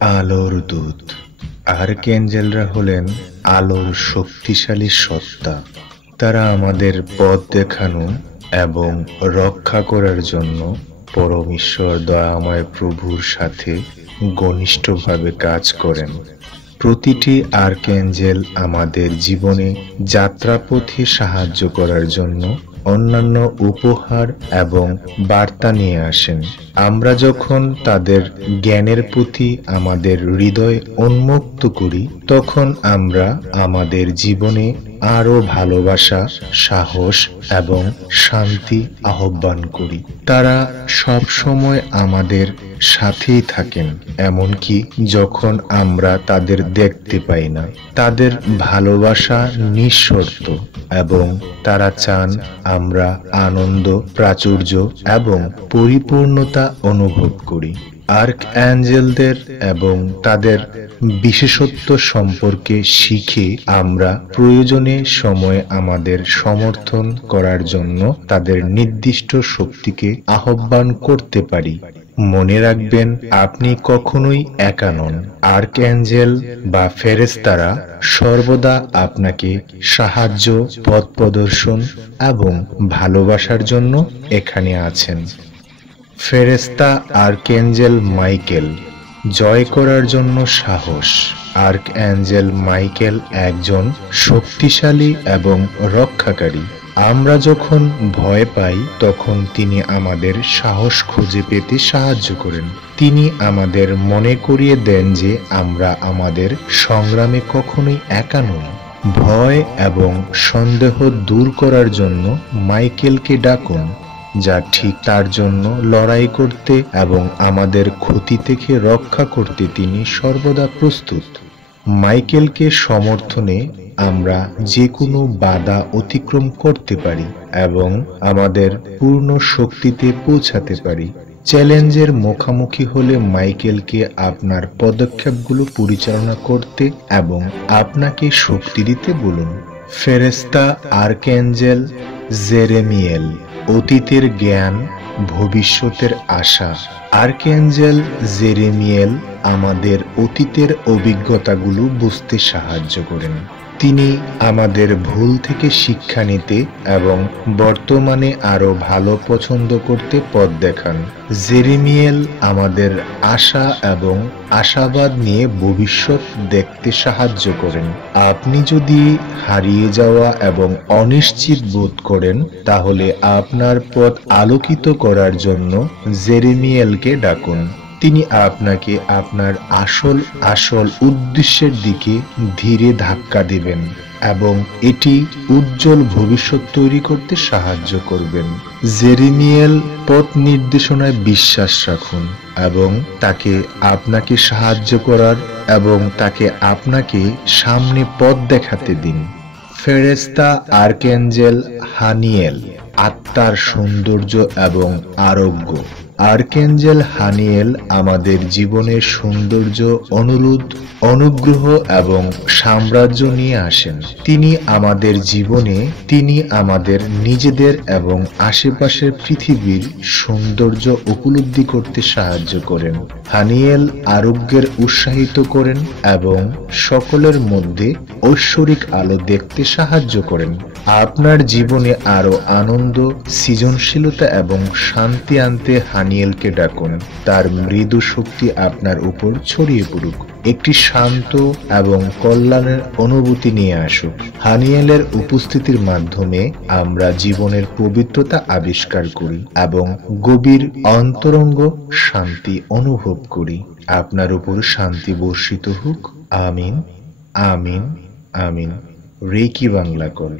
আলোর দূত আর্কএঞ্জেলরা হলেন আলোর শক্তিশালী সত্তা। তারা আমাদের পথ দেখানো এবং রক্ষা করার জন্য পরম ঈশ্বর দয়াময় প্রভুর সাথে ঘনিষ্ঠভাবে কাজ করেন। প্রতিটি আর্কএঞ্জেল আমাদের জীবনে যাত্রাপথে সাহায্য করার জন্য অন্যান্য উপহার এবং বার্তা নিয়ে আসেন। আমরা যখন তাদের জ্ঞানের প্রতি আমাদের হৃদয় উন্মুক্ত করি, তখন আমরা আমাদের জীবনে আরো ভালোবাসা, সাহস এবং শান্তি আহ্বান করি। তারা সব সময় আমাদের সাথেই থাকেন, এমনকি যখন আমরা তাদের দেখতে পাই না। তাদের ভালোবাসা নিঃশর্ত এবং তারা চান আমরা আনন্দ, প্রাচুর্য এবং পরিপূর্ণতা অনুভব করি। আর্কঅ্যাঞ্জেলদের এবং তাদের বিশেষত্ব সম্পর্কে শিখে আমরা প্রয়োজনে সময় আমাদের সমর্থন করার জন্য তাদের নির্দিষ্ট শক্তিকে আহ্বান করতে পারি। মনে রাখবেন, আপনি কখনোই একা নন। আর্কঅ্যাঞ্জেল বা ফেরেশতারা সর্বদা আপনাকে সাহায্য, পথ প্রদর্শন এবং ভালোবাসার জন্য এখানে আছেন। ফেরেশতা আর্কঅ্যাঞ্জেল মাইকেল। জয় করার জন্য সাহস। আর্কঅ্যাঞ্জেল মাইকেল একজন শক্তিশালী এবং রক্ষাকারী। আমরা যখন ভয় পাই, তখন তিনি আমাদের সাহস খুঁজে পেতে সাহায্য করেন। তিনি আমাদের মনে করিয়ে দেন যে আমরা আমাদের সংগ্রামে কখনোই একা নই। ভয় এবং সন্দেহ দূর করার জন্য মাইকেলকে ডাকুন, যা ঠিক তার জন্য লড়াই করতে এবং আমাদের ক্ষতি থেকে রক্ষা করতে তিনি সর্বদা প্রস্তুত। মাইকেলকে সমর্থনে আমরা যে কোনো বাধা অতিক্রম করতে পারি এবং আমাদের পূর্ণ শক্তিতে পৌঁছাতে পারি। চ্যালেঞ্জের মুখোমুখি হলে মাইকেলকে আপনার পদক্ষেপগুলো পরিচালনা করতে এবং আপনাকে শক্তি দিতে বলুন। ফেরেশতা আর্কঅ্যাঞ্জেল জেরেমিয়েল। অতীতের জ্ঞান, ভবিষ্যতের আশা। আর্কঅ্যাঞ্জেল জেরেমিয়েল আমাদের অতীতের অভিজ্ঞতাগুলো বুঝতে সাহায্য করেন। তিনি আমাদের ভুল থেকে শিক্ষা নিতে এবং বর্তমানে আরো ভালো পছন্দ করতে পথ দেখান। জেরেমিয়েল আমাদের আশা এবং আশাবাদ নিয়ে ভবিষ্যৎ দেখতে সাহায্য করেন। আপনি যদি হারিয়ে যাওয়া এবং অনিশ্চিত বোধ করেন, তাহলে আপনার পথ আলোকিত করার জন্য জেরেমিয়েলকে ডাকুন। তিনি আপনাকে আপনার আসল উদ্দেশ্যের দিকে ধীরে ধাক্কা দেবেন এবং এটি উজ্জ্বল ভবিষ্যৎ তৈরি করতে সাহায্য করবেন। জেরেমিয়েল পথ নির্দেশনায় বিশ্বাস রাখুন এবং তাকে আপনাকে সাহায্য করার এবং তাকে আপনাকে সামনে পথ দেখাতে দিন। ফেরেশতা আর্কঅ্যাঞ্জেল হানিয়েল। আত্মার সৌন্দর্য এবং আরোগ্য। আর্কঅ্যাঞ্জেল হানিয়েল আমাদের জীবনের সৌন্দর্য, অনুগ্রহ এবং সাম্রাজ্য নিয়ে আসেন। তিনি আমাদের নিজেদের এবং আশেপাশের পৃথিবীর সৌন্দর্য উপলব্ধি করতে সাহায্য করেন। হানিয়েল আরোগ্যের উৎসাহিত করেন এবং সকলের মধ্যে ঐশ্বরিক আলো দেখতে সাহায্য করেন। আপনার জীবনে আরো আনন্দ, সৃজনশীলতা এবং শান্তি আনতে হানিয়েলকে ডাকুন। তার মৃদু শক্তি আপনার উপর ছড়িয়ে পড়ুক, একটি শান্ত এবং কল্যাণের অনুভূতি নিয়ে আসুক। হানিয়েলের উপস্থিতির মাধ্যমে আমরা জীবনের পবিত্রতা আবিষ্কার করি এবং গভীর অন্তরঙ্গ শান্তি অনুভব করি। আপনার উপর শান্তি বর্ষিত হোক। আমিন, আমিন, আমিন। রেকি বাংলা কল।